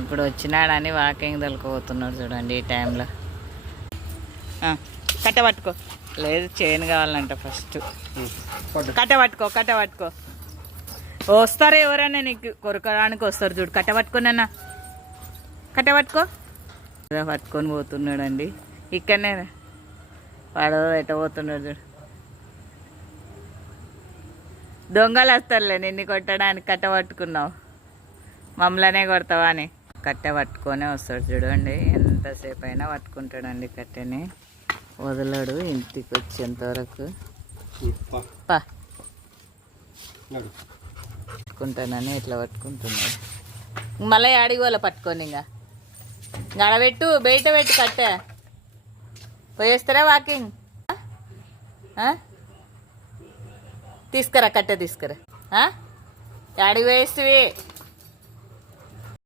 ఇప్పుడు వచ్చినాడని వాకింగ్ తొలకపోతున్నాడు చూడండి ఈ టైంలో. కట్ట పట్టుకో. లేదు చైన్ కావాలంట ఫస్ట్. కట్ట పట్టుకో. వస్తారు ఎవరైనా నీకు కొరకడానికి వస్తారు చూడు. కట్ట పట్టుకోనన్నా. కట్ట పట్టుకొని పోతున్నాడండి. ఇక్కడనే వాడు ఎట్ట పోతున్నాడు చూడు. దొంగలు వస్తారులే నిన్ను కొట్టడానికి. కట్ట పట్టుకున్నావు, మమ్మల్నే కొడతావా అని. కట్టె పట్టుకొనే వస్తాడు చూడండి. ఎంతసేపు అయినా పట్టుకుంటాడండి కట్టెని, వదలడు ఇంటికి వచ్చేంత వరకు. పట్టుకుంటానని ఇట్లా పట్టుకుంటున్నాడు. మళ్ళీ ఆడికి వాళ్ళ పట్టుకొని ఇంకా గడబెట్టు, బయట పెట్టు కట్టె. పోయేస్తారా వాకింగ్? తీసుకురా కట్టె, తీసుకురా. ఆడికి పోయేస్తావి.